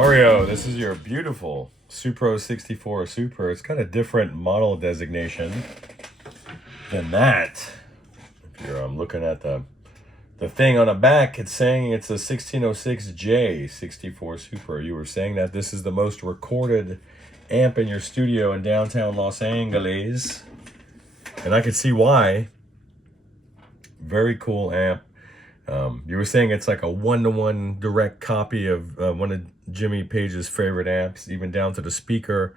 Mario, this is your beautiful Supro 64 Super. It's got a different model designation than that. If you're looking at the thing on the back, it's saying it's a 1606J 64 Super. You were saying that this is the most recorded amp in your studio in downtown Los Angeles. And I could see why. Very cool amp. You were saying it's like a one-to-one direct copy of one of Jimi Page's favorite amps, even down to the speaker,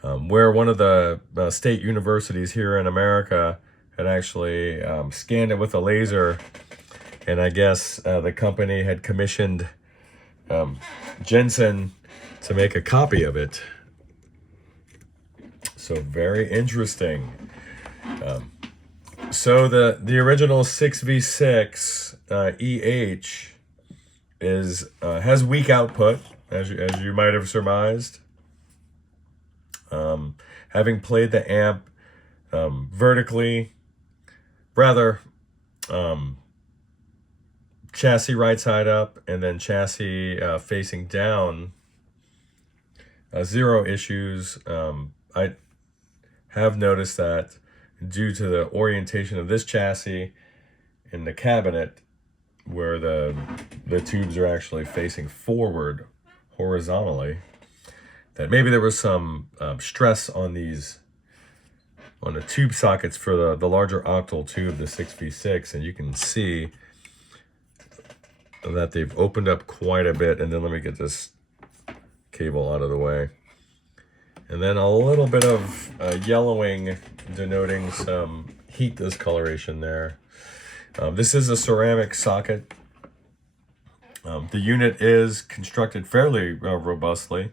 where one of the state universities here in America had actually scanned it with a laser, and I guess the company had commissioned Jensen to make a copy of it. So very interesting. So the original 6v6 EH has weak output, as you might have surmised. Having played the amp vertically, rather chassis right side up and then chassis facing down, zero issues. I have noticed that due to the orientation of this chassis in the cabinet, where the tubes are actually facing forward horizontally, that maybe there was some stress on the tube sockets for the larger octal tube, the 6v6, and you can see that they've opened up quite a bit. And then let me get this cable out of the way. And then a little bit of yellowing, denoting some heat discoloration there. This is a ceramic socket. The unit is constructed fairly robustly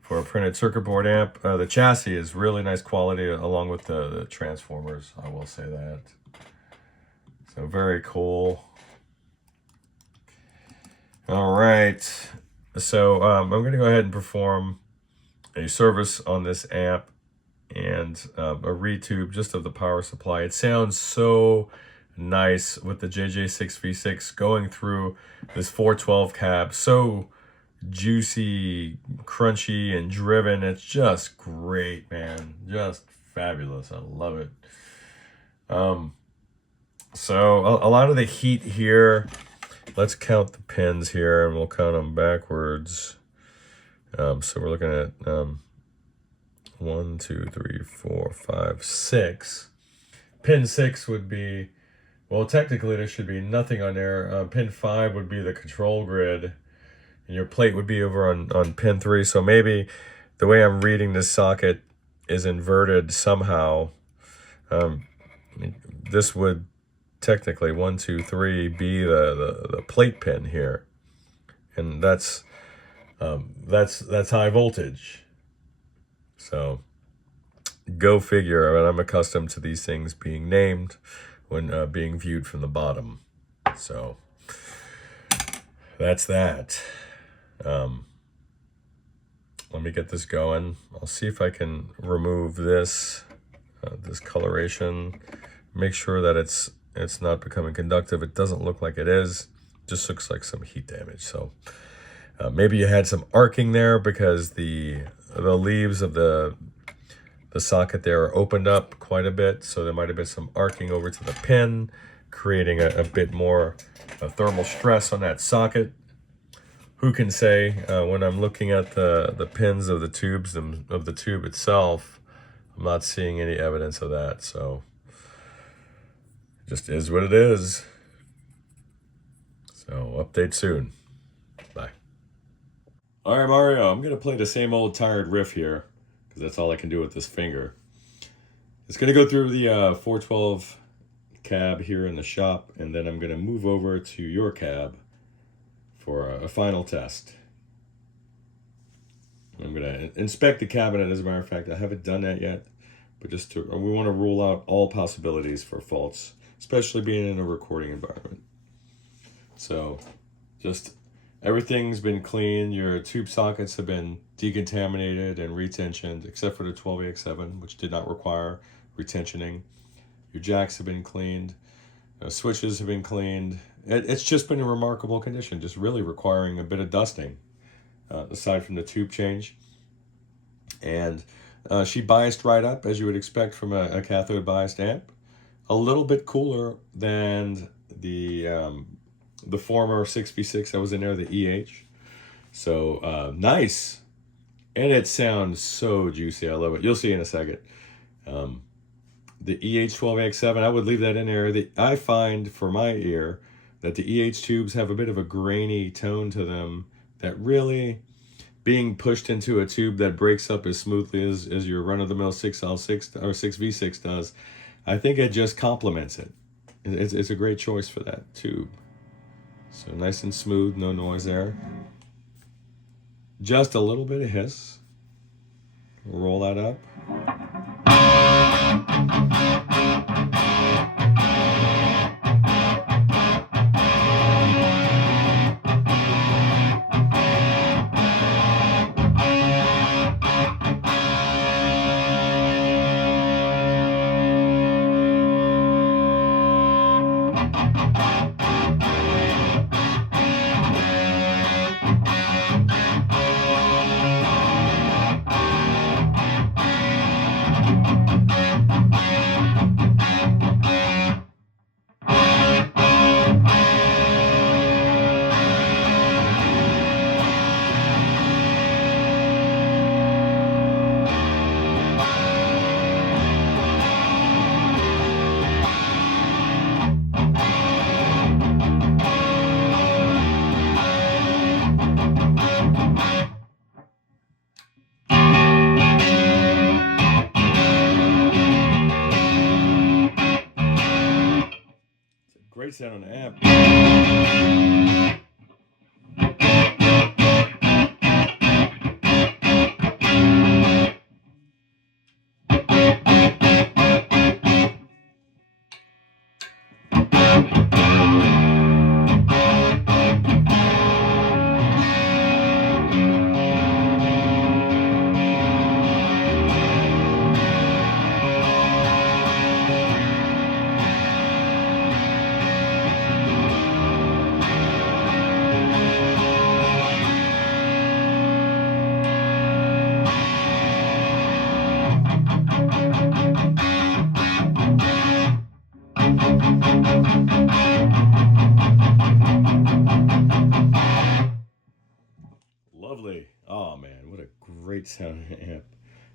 for a printed circuit board amp. The chassis is really nice quality along with the transformers, I will say that. So very cool. All right. So I'm going to go ahead and perform a service on this amp and a retube just of the power supply. It sounds so nice with the JJ6V6 going through this 412 cab. So juicy, crunchy, and driven. It's just great, man. Just fabulous. I love it. So a lot of the heat here, let's count the pins here and we'll count them backwards. So we're looking at 1, 2, 3, 4, 5, 6. Pin 6 would be, well, technically there should be nothing on there. Pin 5 would be the control grid, and your plate would be over on pin 3. So maybe the way I'm reading this socket is inverted somehow. This would technically 1, 2, 3 be the plate pin here, and that's high voltage. So go figure. I mean, I'm accustomed to these things being named when being viewed from the bottom. So that's that. Let me get this going. I'll see if I can remove this coloration. Make sure that it's not becoming conductive. It doesn't look like it is. It just looks like some heat damage. So maybe you had some arcing there because the leaves of the socket there are opened up quite a bit, so there might have been some arcing over to the pin, creating a bit more thermal stress on that socket. Who can say? When I'm looking at the pins of the tubes of the tube itself, I'm not seeing any evidence of that. So it just is what it is. So update soon. Bye. All right, Mario, I'm going to play the same old tired riff here because that's all I can do with this finger. It's going to go through the 412 cab here in the shop, and then I'm going to move over to your cab for a final test. I'm going to inspect the cabinet. As a matter of fact, I haven't done that yet, but we want to rule out all possibilities for faults, especially being in a recording environment. So just everything's been clean. Your tube sockets have been decontaminated and retensioned, except for the 12AX7, which did not require retensioning. Your jacks have been cleaned. Switches have been cleaned. It's just been in remarkable condition, just really requiring a bit of dusting. aside from the tube change. And she biased right up, as you would expect from a cathode biased amp. A little bit cooler than the former 6v6 that was in there, the EH. So nice. And it sounds so juicy. I love it. You'll see in a second. The EH12AX7, I would leave that in there. I find for my ear that the EH tubes have a bit of a grainy tone to them that really, being pushed into a tube that breaks up as smoothly as your run-of-the-mill 6L6 or 6V6 does, I think it just complements it. It's a great choice for that tube. So nice and smooth, no noise there. Just a little bit of hiss. Roll that up. Great sound on the amp. Lovely. Oh man, what a great sounding amp.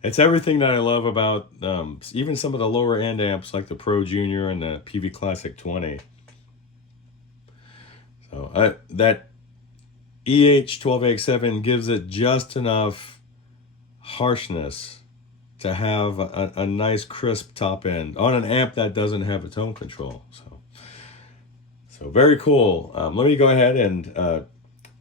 It's everything that I love about even some of the lower end amps like the Pro Junior and the PV Classic 20. So that EH12AX7 gives it just enough harshness to have a nice crisp top end on an amp that doesn't have a tone control. So very cool. Let me go ahead and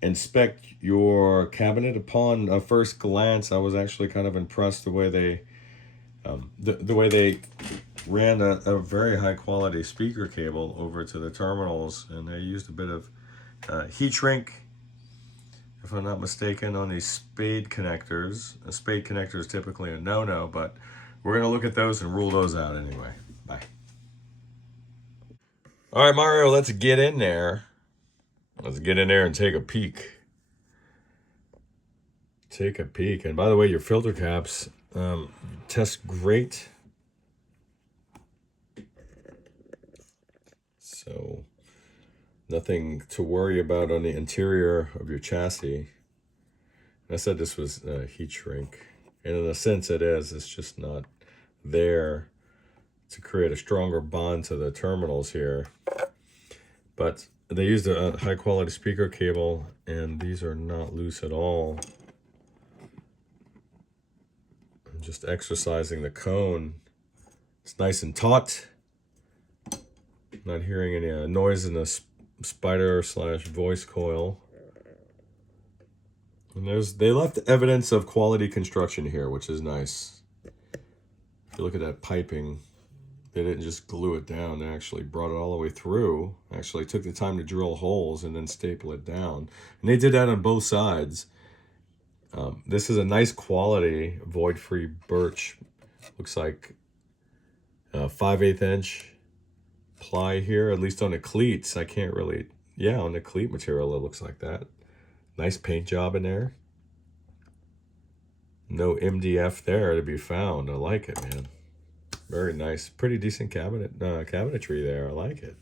inspect your cabinet. Upon a first glance, I was actually kind of impressed the way they the way they ran a very high quality speaker cable over to the terminals, and they used a bit of heat shrink, if I'm not mistaken, on these spade connectors. A spade connector is typically a no-no, but we're going to look at those and rule those out anyway. Bye. All right, Mario, let's get in there. Let's get in there and take a peek. Take a peek. And by the way, your filter caps test great. So nothing to worry about on the interior of your chassis. I said this was heat shrink, and in a sense it is. It's just not there to create a stronger bond to the terminals here. But they used a high quality speaker cable, and these are not loose at all. I'm just exercising the cone. It's nice and taut. Not hearing any noise in the spider / voice coil. And they left evidence of quality construction here, which is nice. If you look at that piping, they didn't just glue it down. They actually brought it all the way through. Actually took the time to drill holes and then staple it down. And they did that on both sides. This is a nice quality void-free birch. Looks like 5/8 inch ply here, at least on the cleats. I can't really, yeah, on the cleat material it looks like that. Nice paint job in there. No MDF there to be found. I like it, man. Very nice. Pretty decent cabinetry there. I like it.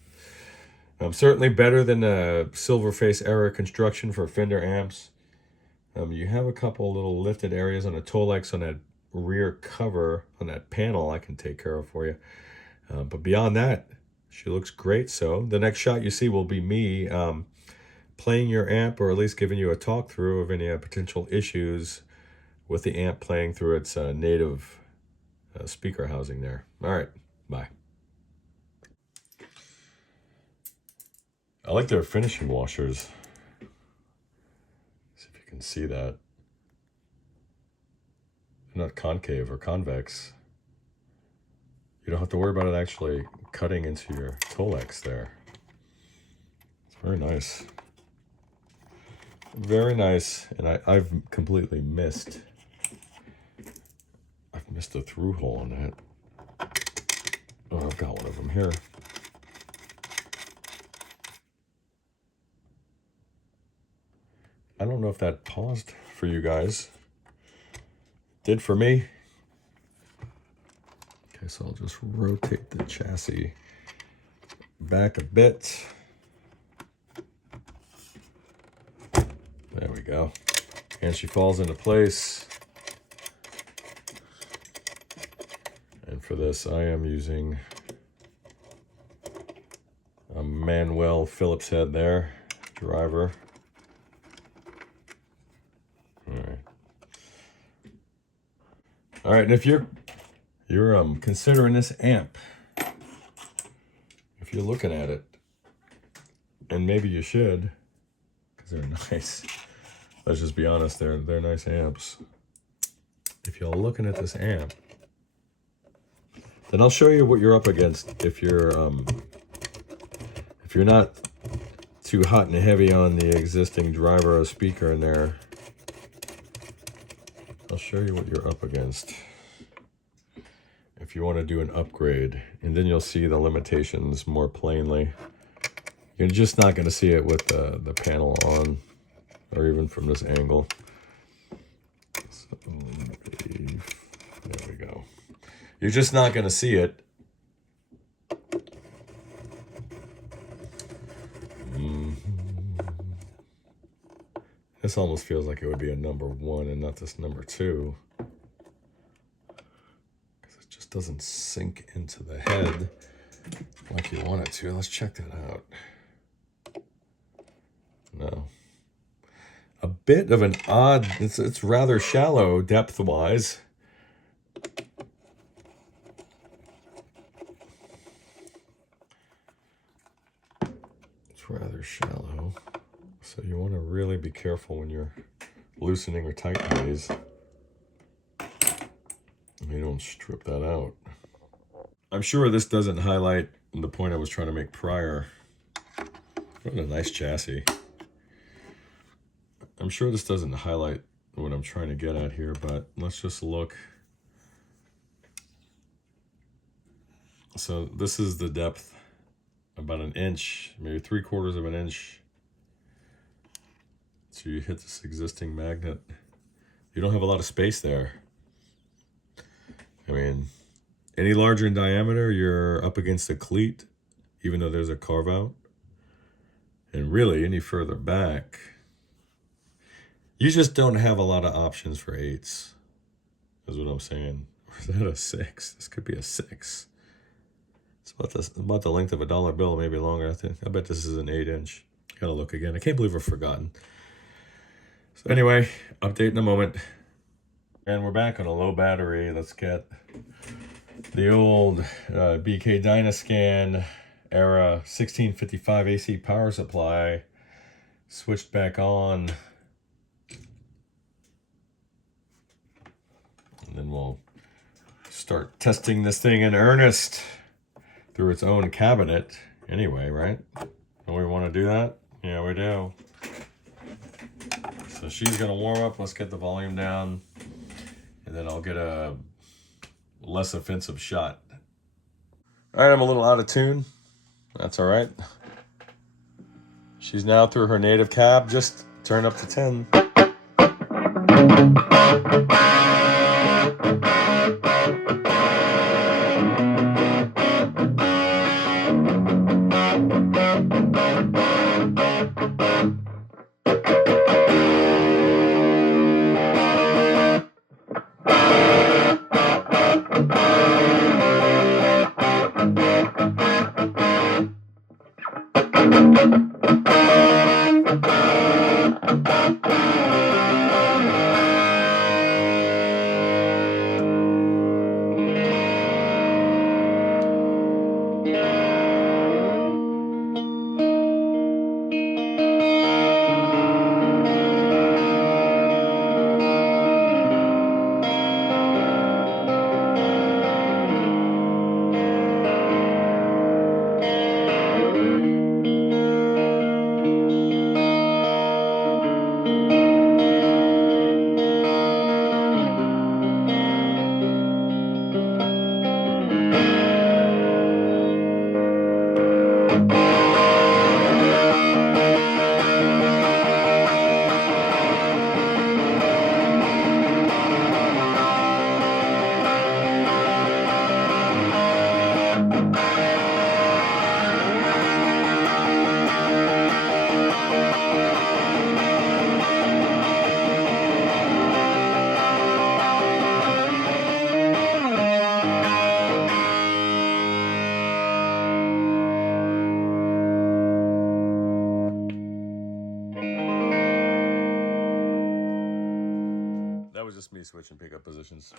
Certainly better than the Silverface era construction for Fender amps. You have a couple little lifted areas on a Tolex on that rear cover on that panel I can take care of for you. But beyond that, she looks great. So the next shot you see will be me playing your amp, or at least giving you a talk through of any potential issues with the amp playing through its native speaker housing there. All right, bye. I like their finishing washers. See if you can see that. They're not concave or convex. You don't have to worry about it actually cutting into your Tolex there. It's very nice. Very nice. And I've completely missed. I've missed a through hole on that. Oh, I've got one of them here. I don't know if that paused for you guys. Did for me. Okay, so I'll just rotate the chassis back a bit. There we go. And she falls into place. And for this, I am using a Manuel Phillips head there, driver. All right, and if you're considering this amp, if you're looking at it, and maybe you should, because they're nice. Let's just be honest, they're nice amps. If you're looking at this amp, then I'll show you what you're up against. If you're not too hot and heavy on the existing driver or speaker in there, I'll show you what you're up against if you want to do an upgrade, and then you'll see the limitations more plainly. You're just not going to see it with the panel on, or even from this angle. So, there we go. You're just not going to see it. This almost feels like it would be a number 1 and not this number 2. Because it just doesn't sink into the head like you want it to. Let's check that out. No. A bit of an odd, it's rather shallow depth-wise. It's rather shallow. So you want to really be careful when you're loosening or tightening these. You don't strip that out. I'm sure this doesn't highlight the point I was trying to make prior. What a nice chassis. I'm sure this doesn't highlight what I'm trying to get at here, but let's just look. So this is the depth, about an inch, maybe 3/4 of an inch. So you hit this existing magnet. You don't have a lot of space there. I mean, any larger in diameter, you're up against a cleat, even though there's a carve out. And really, any further back, you just don't have a lot of options for 8s, is what I'm saying. Or is that a 6? This could be a 6. It's about the length of a dollar bill, maybe longer. I bet this is an 8-inch. Gotta look again. I can't believe I've forgotten. So anyway, update in a moment. And we're back on a low battery. Let's get the old BK Dynascan era 1655 AC power supply switched back on. And then we'll start testing this thing in earnest through its own cabinet. Anyway, right? Don't we want to do that? Yeah, we do. So she's gonna warm up. Let's get the volume down, and then I'll get a less offensive shot. All right, I'm a little out of tune. That's all right. She's now through her native cab. Just turn up to 10. That was just me switching pickup positions.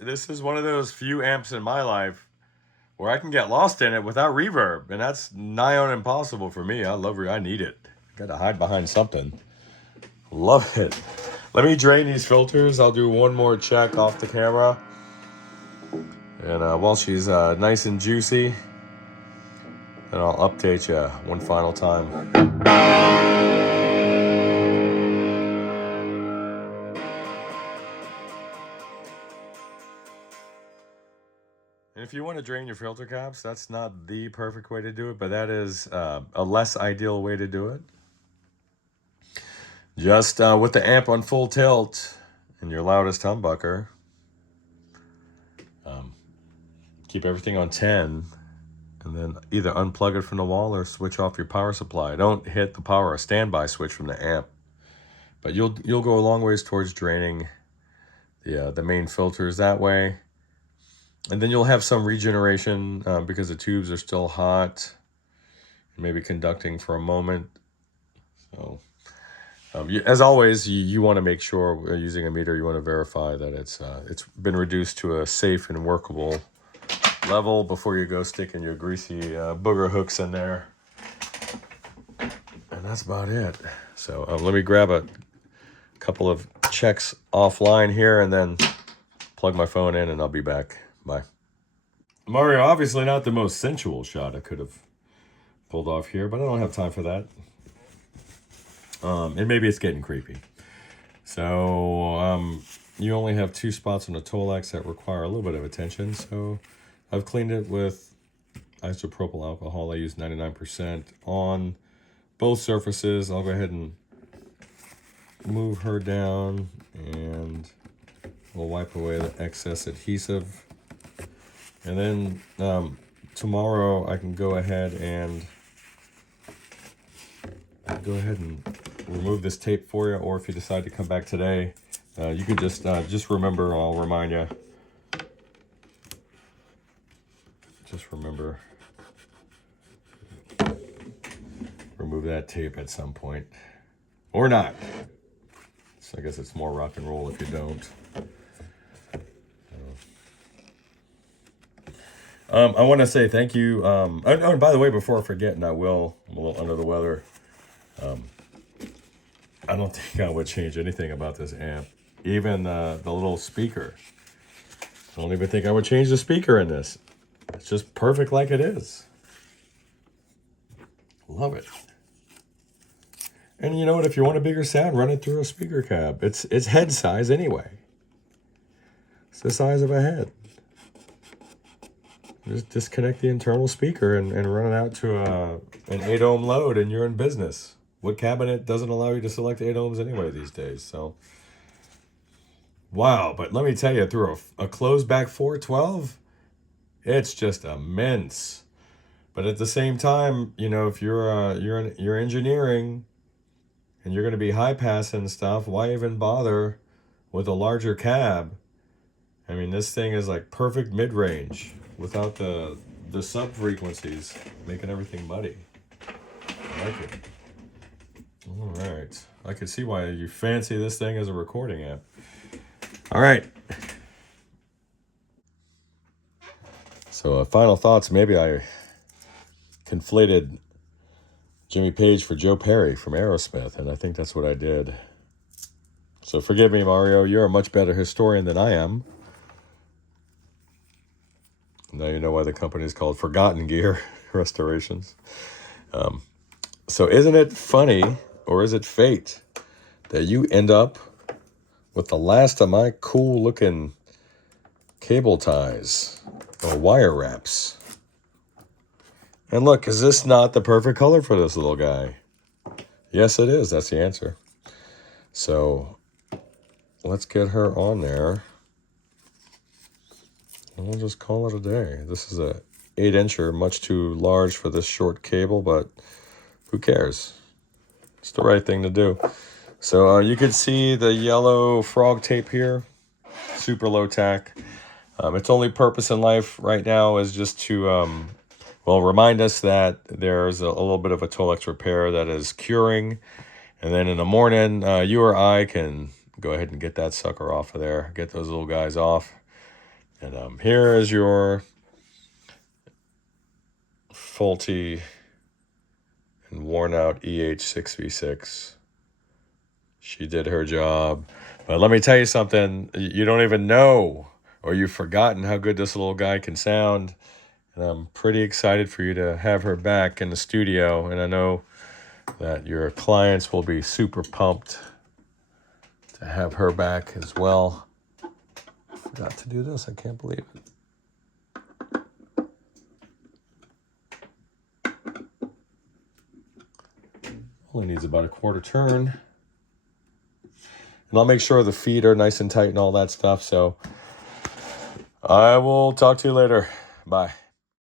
This is one of those few amps in my life where I can get lost in it without reverb, and that's nigh on impossible for me. I need it. Got to hide behind something. Love it. Let me drain these filters. I'll do one more check off the camera, and while she's nice and juicy, then I'll update you one final time. And if you want to drain your filter caps, that's not the perfect way to do it, but that is a less ideal way to do it. Just with the amp on full tilt and your loudest humbucker, keep everything on 10, and then either unplug it from the wall or switch off your power supply. Don't hit the power or standby switch from the amp, but you'll go a long ways towards draining the main filters that way. And then you'll have some regeneration because the tubes are still hot, maybe conducting for a moment. So, as always, you want to make sure using a meter, you want to verify that it's been reduced to a safe and workable level before you go sticking your greasy booger hooks in there. And that's about it. So let me grab a couple of checks offline here and then plug my phone in and I'll be back. Bye. Mario, obviously not the most sensual shot I could have pulled off here, but I don't have time for that. And maybe it's getting creepy. So you only have 2 spots on the Tolex that require a little bit of attention. So I've cleaned it with isopropyl alcohol. I use 99% on both surfaces. I'll go ahead and move her down and we'll wipe away the excess adhesive. And then tomorrow I can go ahead and remove this tape for you, or if you decide to come back today, you can just remember, I'll remind you. Just remember, remove that tape at some point. Or not. So I guess it's more rock and roll if you don't. I want to say thank you. And by the way, before I forget, and I'm a little under the weather. I don't think I would change anything about this amp. Even the little speaker. I don't even think I would change the speaker in this. It's just perfect like it is. Love it. And you know what? If you want a bigger sound, run it through a speaker cab. It's head size anyway. It's the size of a head. Just disconnect the internal speaker and run it out to an 8 ohm load and you're in business. What cabinet doesn't allow you to select 8 ohms anyway these days? So, wow. But let me tell you, through a closed back 412, it's just immense. But at the same time, you know, if you're engineering and you're going to be high passing stuff, why even bother with a larger cab? I mean, this thing is like perfect mid-range without the sub frequencies making everything muddy. I like it. All right. I can see why you fancy this thing as a recording amp. All right. So final thoughts. Maybe I conflated Jimmy Page for Joe Perry from Aerosmith, and I think that's what I did. So forgive me, Mario. You're a much better historian than I am. Now you know why the company is called Forgotten Gear Restorations. So isn't it funny, or is it fate, that you end up with the last of my cool-looking cable ties or wire wraps? And look, is this not the perfect color for this little guy? Yes, it is. That's the answer. So let's get her on there. And we'll just call it a day. This is a 8-incher, much too large for this short cable, but who cares? It's the right thing to do. So you can see the yellow frog tape here, super low tack. Its only purpose in life right now is just to, remind us that there's a little bit of a Tolex repair that is curing. And then in the morning, you or I can go ahead and get that sucker off of there, get those little guys off. And here is your faulty and worn out EH6V6. She did her job. But let me tell you something. You don't even know, or you've forgotten how good this little guy can sound. And I'm pretty excited for you to have her back in the studio. And I know that your clients will be super pumped to have her back as well. Forgot to do this. I can't believe it. Only needs about a quarter turn. And I'll make sure the feet are nice and tight and all that stuff. So I will talk to you later. Bye.